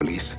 Police.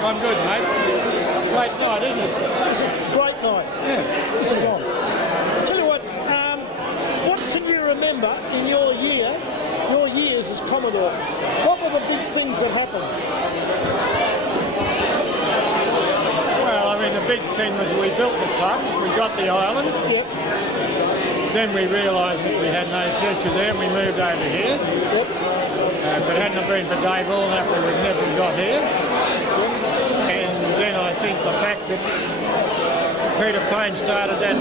I'm good, mate. Great night, isn't it? It's a great night. Yeah. This is on. I'll tell you what can you remember in your years as Commodore? What were the big things that happened? Well, I mean, the big thing was we built the club, we got the island. Yep. Then we realised that we had no future there and we moved over here. Yep. If it hadn't been for Dave Allnap, we would never have got here. And then I think the fact that Peter Payne started that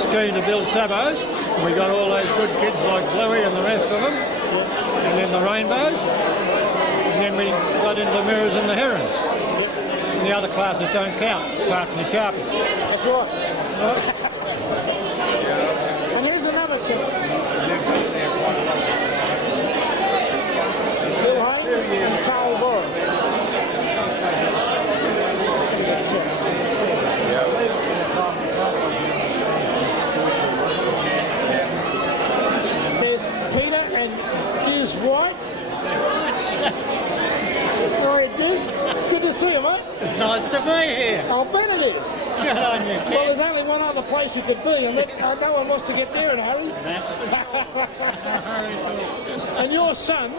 scheme to build sabos, we got all those good kids like Bluey and the rest of them, and then the Rainbows, and then we got into the Mirrors and the Herons. And the other classes don't count, apart from the Sharpies. That's right. And here's another tip. Bill Haynes and Carl Boris. There's Peter and Diz White. Sorry, Diz. Good to see you, mate. It's nice to be here. I'll bet it is. Good on you, kid. Well, there's only one other place you could be, and no one wants to get there in a hurry. And your son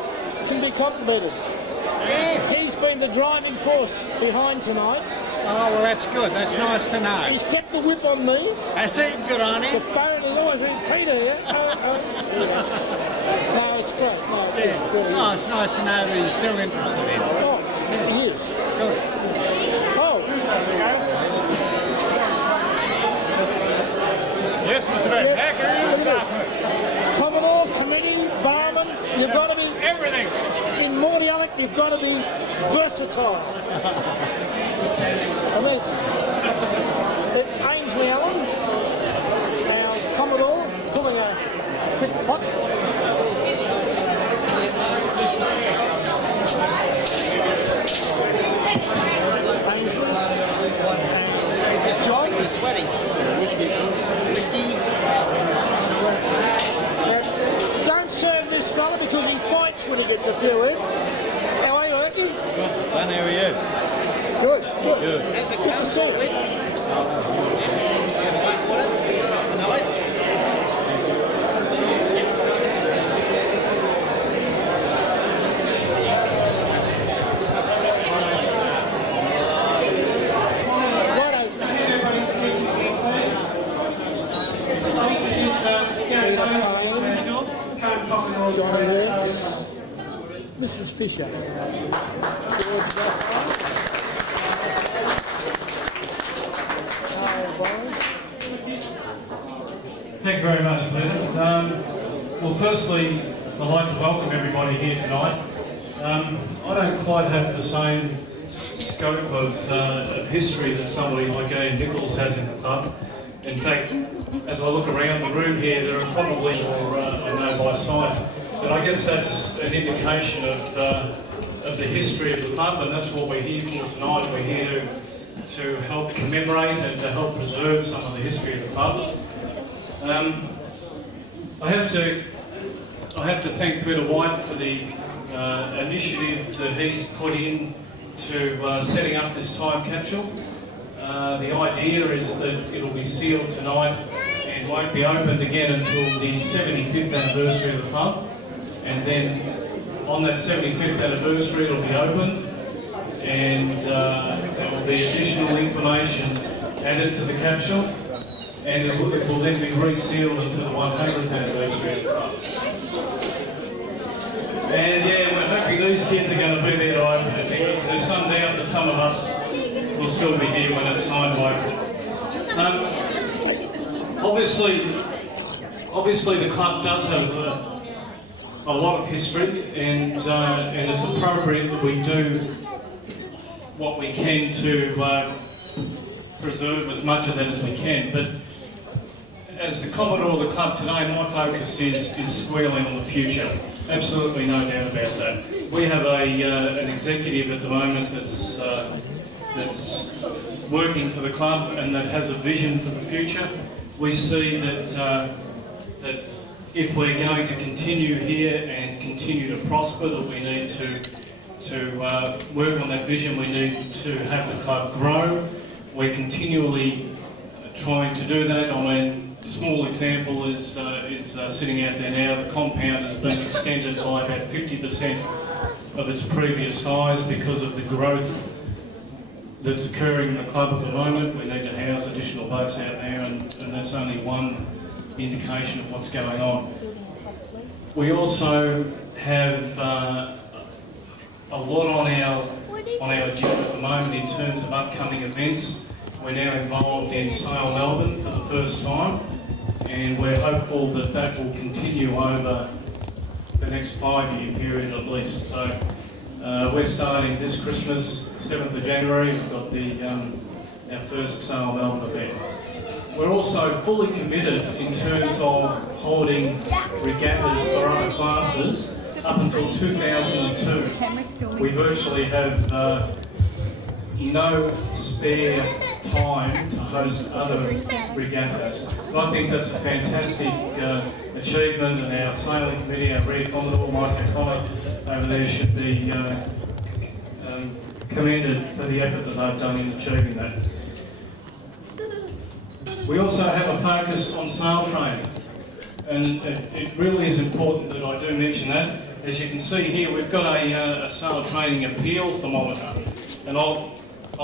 can be complimented. Yeah. He's been the driving force behind tonight. Oh, well, that's good. That's nice to know. He's kept the whip on me. That's it. Good on The him. phone is always been Peter here. No, it's great. No, it's Yeah. good. Oh, it's nice to know that he's still interested in it. Oh, he is. Good. Oh. Yes, Mr. Yeah. Beck. Commodore, committee, barman, you've got to be... Everything. In Mordialloc, you've got to be versatile. And there's Ainsley Allen, our Commodore, pulling a quick pot. Ainsley. John, he's sweating. Whiskey. Don't serve this fella because he fights when he gets a few in. How are you, Erky? How are you? Good. Good. How's the Good to Capsule see with? you. John Williams, Mrs. Fisher. Thank you very much, Glenn. Well, firstly, I'd like to welcome everybody here tonight. I don't quite have the same scope of history that somebody like Ian Nichols has in the club. In fact, as I look around the room here, there are probably more I know by sight And I guess that's an indication of the history of the club, and that's what we're here for tonight. We're here to help commemorate and to help preserve some of the history of the club. I have to thank Peter White for the initiative that he's put in to setting up this time capsule. The idea is that it'll be sealed tonight and won't be opened again until the 75th anniversary of the club. And then on that 75th anniversary it'll be opened, and there will be additional information added to the capsule, and it will then be resealed until the 100th anniversary of the club. And yeah, we're hoping these kids are going to be there to open it, because there's some doubt that some of us will still be here when it's time to open it. Obviously the club does have a lot of history, and it's appropriate that we do what we can to preserve as much of that as we can. But as the Commodore of the club today, my focus is squarely on the future. Absolutely no doubt about that. We have an executive at the moment that's working for the club and that has a vision for the future. We see that if we're going to continue here and continue to prosper, that we need to work on that vision. We need to have the club grow. We're continually trying to do that. A small example is sitting out there now. The compound has been extended by about 50% of its previous size because of the growth that's occurring in the club at the moment. We need to house additional boats out there, and that's only one indication of what's going on. We also have a lot on our agenda at the moment in terms of upcoming events. We're now involved in Sail Melbourne for the first time, and we're hopeful that that will continue over the next 5-year period at least. So we're starting this Christmas, 7th of January. We've got our first Sail Melbourne event. We're also fully committed in terms of holding regattas for other classes up until 2002. We virtually have no spare time to host other regattas. And I think that's a fantastic achievement, and our sailing committee, our Rear Commodore, Mike O'Connor over there, should be commended for the effort that they've done in achieving that. We also have a focus on sail training, and it really is important that I do mention that. As you can see here, we've got a sail training appeal thermometer, and I'll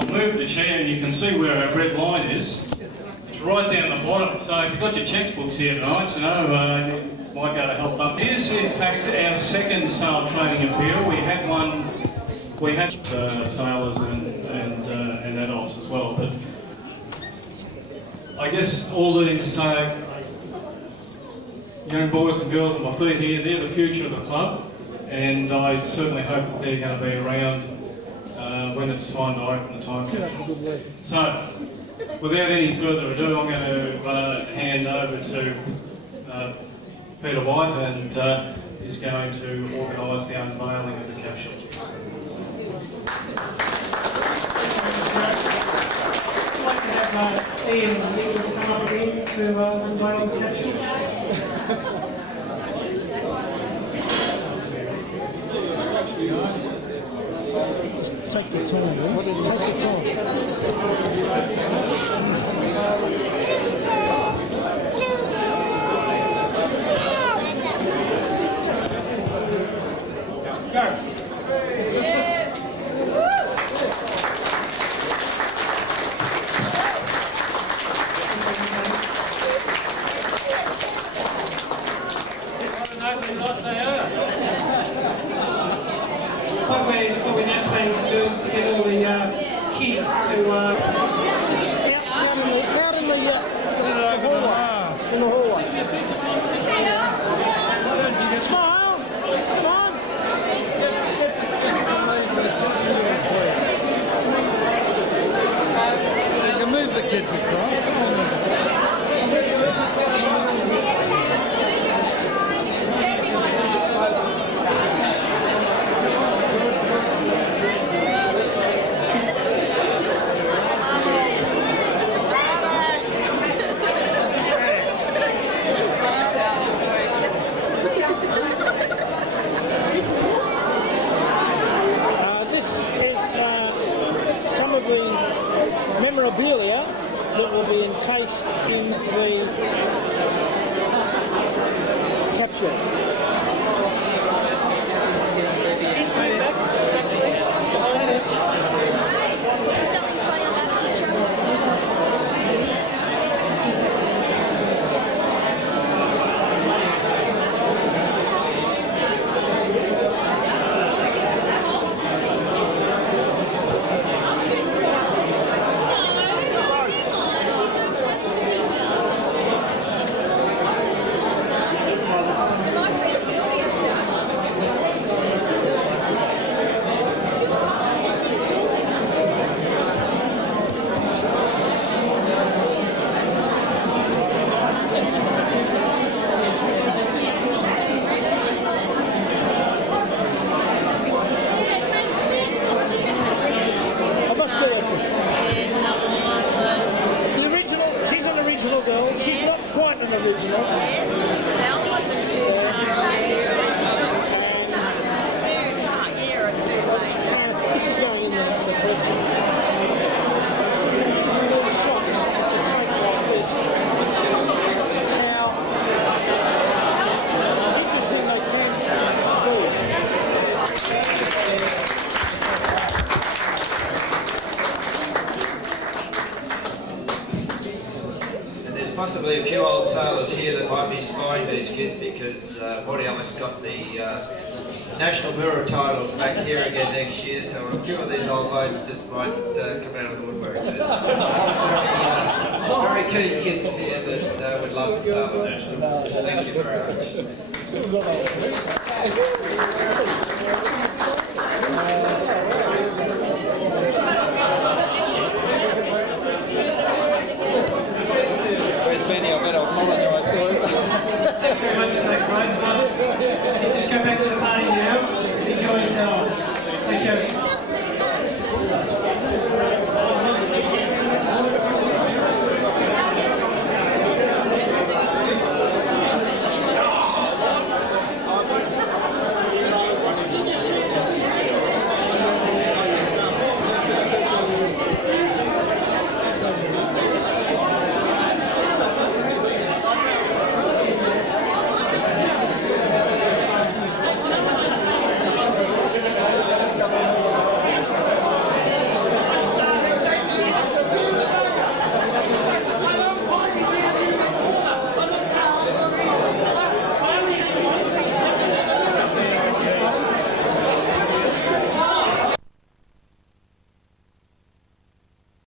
move the chair and you can see where our red line is. It's right down the bottom, so if you've got your textbooks here tonight, you know, you might go to help up. Here's in fact our second sail training appeal. We had sailors and adults as well, but I guess all these young boys and girls on my feet here, they're the future of the club, and I certainly hope that they're going to be around when it's time to open the time capsule. So, without any further ado, I'm going to hand over to Peter White, and he's going to organise the unveiling of the capsule. I'd like to have Ian and Nicholas come up here to unveil the capsule. Take the time, take the time. Go. What we're now planning to do is to get all the kids to... out in the hallway. Smile! Come on! You can move the kids across. based in the Capsule. There's something funny on that on the truck. Possibly a few old sailors here that might be spying these kids because Mordialloc's got the national mirror titles back here again next year, so a few of these old boats just might come out of the woodwork. There's very keen kids here that would love to sail the nationals. Thank you very much. Benny, I better apologise for it. Thanks very much for that, Craig. Just go back to the party now.